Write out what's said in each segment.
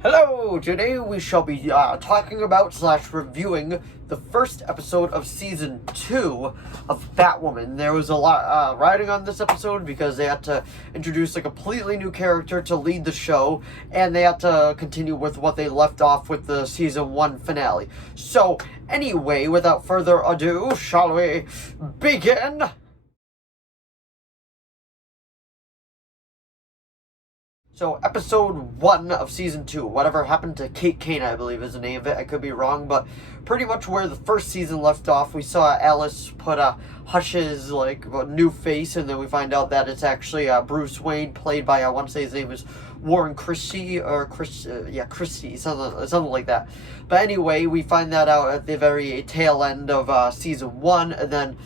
Hello! Today we shall be talking about / reviewing the first episode of Season 2 of Batwoman. There was a lot riding on this episode because they had to introduce a completely new character to lead the show, and they had to continue with what they left off with the Season 1 finale. So, anyway, without further ado, shall we begin? So, episode 1 of season 2, Whatever Happened to Kate Kane, I believe is the name of it. I could be wrong, but pretty much where the first season left off, we saw Alice put Hush's, new face, and then we find out that it's actually Bruce Wayne, played by, I want to say his name is Warren Christie, or Christie, something like that. But anyway, we find that out at the very tail end of season 1, and then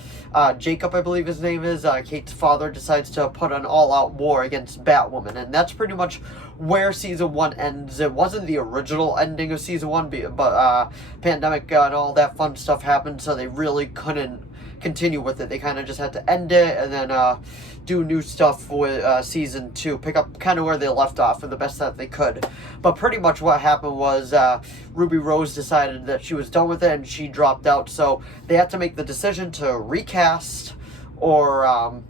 Jacob, I believe his name is, Kate's father, decides to put an all-out war against Batwoman, and that's pretty much where Season 1 ends. It wasn't the original ending of Season 1, but pandemic and all that fun stuff happened, so they really couldn't continue with it. They kind of just had to end it, and then do new stuff with Season 2, pick up kind of where they left off for the best that they could. But pretty much what happened was Ruby Rose decided that she was done with it and she dropped out, so they had to make the decision to recast or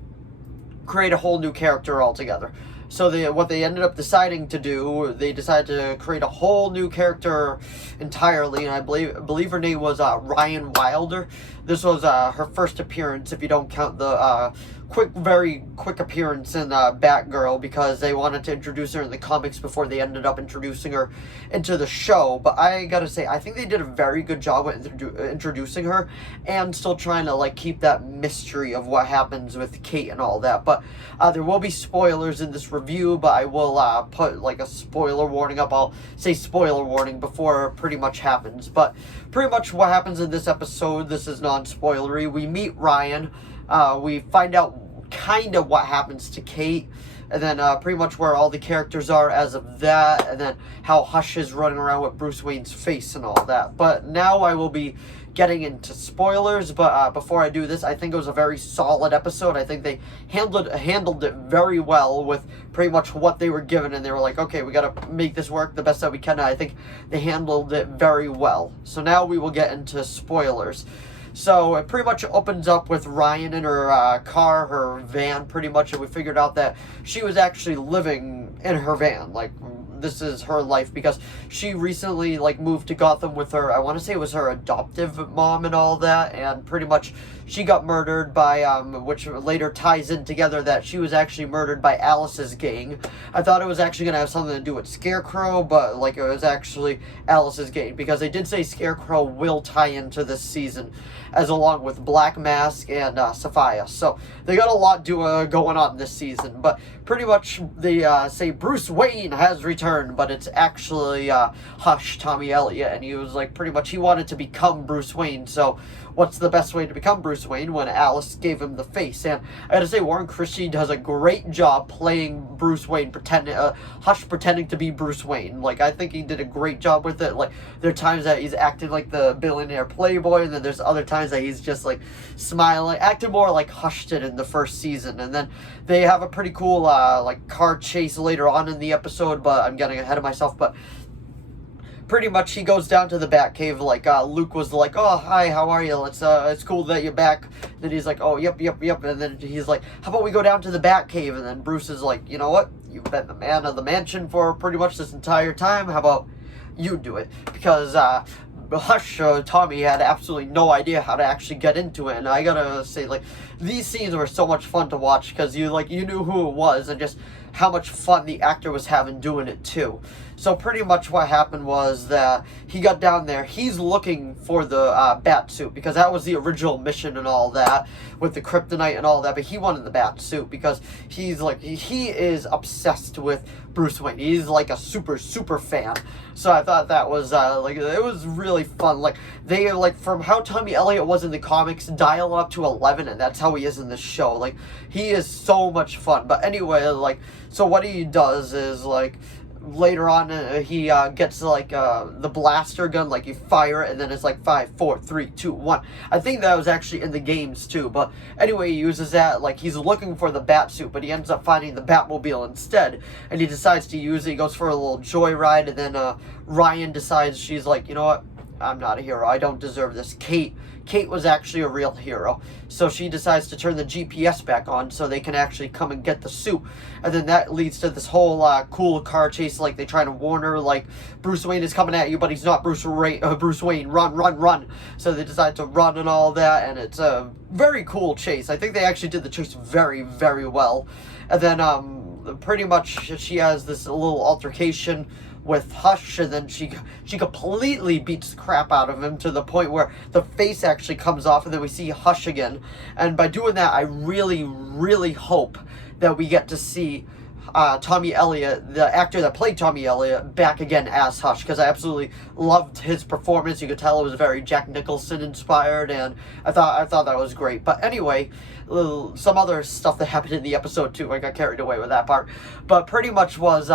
create a whole new character altogether. So what they ended up deciding to do, they decided to create a whole new character entirely, and I believe her name was Ryan Wilder. This was her first appearance, if you don't count the very quick appearance in Batgirl, because they wanted to introduce her in the comics before they ended up introducing her into the show. But I gotta say, I think they did a very good job with introducing her, and still trying to keep that mystery of what happens with Kate and all that. But there will be spoilers in this review, but I will put a spoiler warning up. I'll say spoiler warning before it pretty much happens. But pretty much what happens in this episode, this is non-spoilery. We meet Ryan. We find out kind of what happens to Kate, and then pretty much where all the characters are as of that, and then how Hush is running around with Bruce Wayne's face and all that. But now I will be getting into spoilers, but before I do this, I think it was a very solid episode. I think they handled it very well with pretty much what they were given, and they were like, okay, we gotta make this work the best that we can. I think they handled it very well. So now we will get into spoilers. So it pretty much opens up with Ryan in her car, her van, pretty much, and we figured out that she was actually living in her van. This is her life, because she recently moved to Gotham with her, I want to say it was her adoptive mom and all that, and pretty much she got murdered by which later ties in together that she was actually murdered by Alice's gang. I thought it was actually going to have something to do with Scarecrow, but it was actually Alice's gang, because they did say Scarecrow will tie into this season, as along with Black Mask and Sophia. So they got a lot going on this season. But pretty much they say Bruce Wayne has returned, but it's actually Hush, Tommy Elliott, and he was pretty much, he wanted to become Bruce Wayne. So what's the best way to become Bruce Wayne when Alice gave him the face? And I gotta say, Warren Christie does a great job playing Bruce Wayne, Hush pretending to be Bruce Wayne. I think he did a great job with it. There are times that he's acting like the billionaire playboy, and then there's other times that he's just smiling, acting more like Hush did in the first season. And then they have a pretty cool car chase later on in the episode, but I'm getting ahead of myself. But pretty much he goes down to the Batcave, Luke was like, oh, hi, how are you? It's cool that you're back. Then he's like, oh, yep. And then he's like, how about we go down to the Batcave? And then Bruce is like, you know what? You've been the man of the mansion for pretty much this entire time. How about you do it? Because Hush, Tommy had absolutely no idea how to actually get into it. And I gotta say, these scenes were so much fun to watch, because you knew who it was, and just how much fun the actor was having doing it too. So pretty much what happened was that he got down there. He's looking for the bat suit, because that was the original mission and all that, with the kryptonite and all that. But he wanted the bat suit because he is obsessed with Bruce Wayne. He's a super fan. So I thought that was it was really fun. They from how Tommy Elliott was in the comics, dial up to 11, and that's how he is in the show. He is so much fun. But anyway, so what he does is later on, he gets like the blaster gun, like you fire it, and then it's like 5, 4, 3, 2, 1. I think that was actually in the games too. But anyway, he uses that, like he's looking for the bat suit, but he ends up finding the Batmobile instead, and he decides to use it. He goes for a little joyride, and then Ryan decides, she's like, you know what? I'm not a hero. I don't deserve this. Kate was actually a real hero. So she decides to turn the GPS back on so they can actually come and get the suit. And then that leads to this whole cool car chase. Like, they try to warn her, like, Bruce Wayne is coming at you, but he's not Bruce Wayne. Run, run, run. So they decide to run and all that. And it's a very cool chase. I think they actually did the chase very, very well. And then pretty much she has this little altercation with Hush, and then she completely beats the crap out of him to the point where the face actually comes off, and then we see Hush again. And by doing that, I really, really hope that we get to see Tommy Elliott, the actor that played Tommy Elliott, back again as Hush, because I absolutely loved his performance. You could tell it was very Jack Nicholson inspired, and I thought that was great. But anyway, some other stuff that happened in the episode too. I got carried away with that part, but pretty much was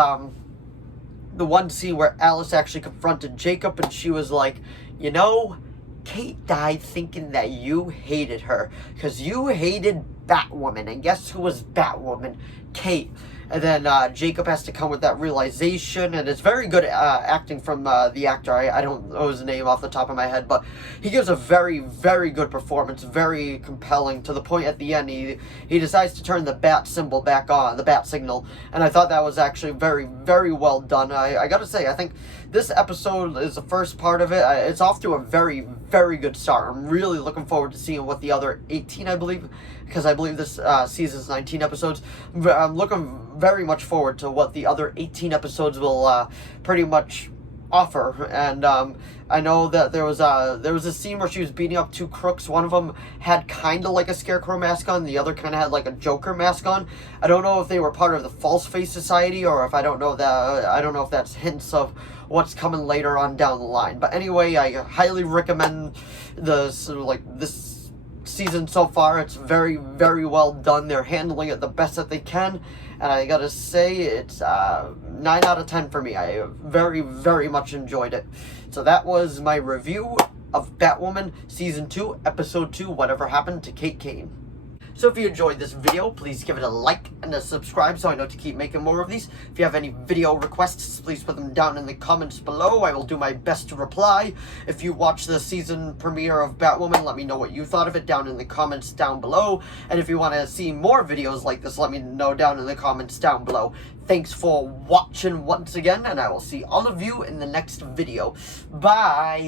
the one scene where Alice actually confronted Jacob, and she was like, you know, Kate died thinking that you hated her, because you hated Batwoman, and guess who was Batwoman? Kate. And then Jacob has to come with that realization, and it's very good acting from the actor. I don't know his name off the top of my head, but he gives a very, very good performance, very compelling, to the point at the end he decides to turn the bat symbol back on, the bat signal, and I thought that was actually very, very well done. I gotta say, I think this episode is the first part of it. It's off to a very, very good start. I'm really looking forward to seeing what the other 18, I believe, because I believe this season's 19 episodes. I'm looking very much forward to what the other 18 episodes will pretty much offer. And I know that there was a scene where she was beating up two crooks. One of them had kind of like a Scarecrow mask on, the other kind of had like a Joker mask on. I don't know if they were part of the False Face Society, or if I don't know if that's hints of what's coming later on down the line. But anyway, I highly recommend this season so far. It's very, very well done. They're handling it the best that they can, and I gotta say, it's 9 out of 10 for me. I very, very much enjoyed it. So that was my review of Batwoman Season 2, Episode 2, Whatever Happened to Kate Kane. So if you enjoyed this video, please give it a like and a subscribe so I know to keep making more of these. If you have any video requests, please put them down in the comments below. I will do my best to reply. If you watched the season premiere of Batwoman, let me know what you thought of it down in the comments down below. And if you want to see more videos like this, let me know down in the comments down below. Thanks for watching once again, and I will see all of you in the next video. Bye!